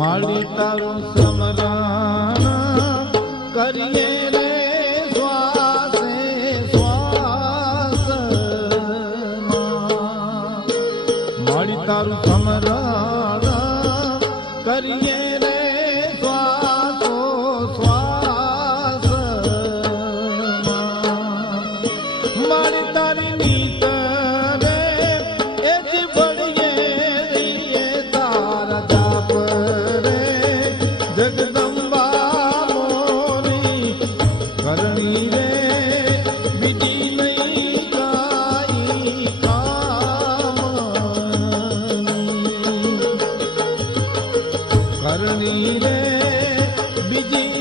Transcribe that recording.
માળી તારું સ્મરણ કરીએ રે શ્વાસે શ્વાસ માળી તારું સ્મરણ કરીએ રે શ્વાસો શ્વાસ માળી તારી નીત રે એથી ભળીએ રહીએ તારા જાપ રે જગદંબા મોરી કરણી રે બીજી નહીં કાઈ કામની કરણી રે બીજી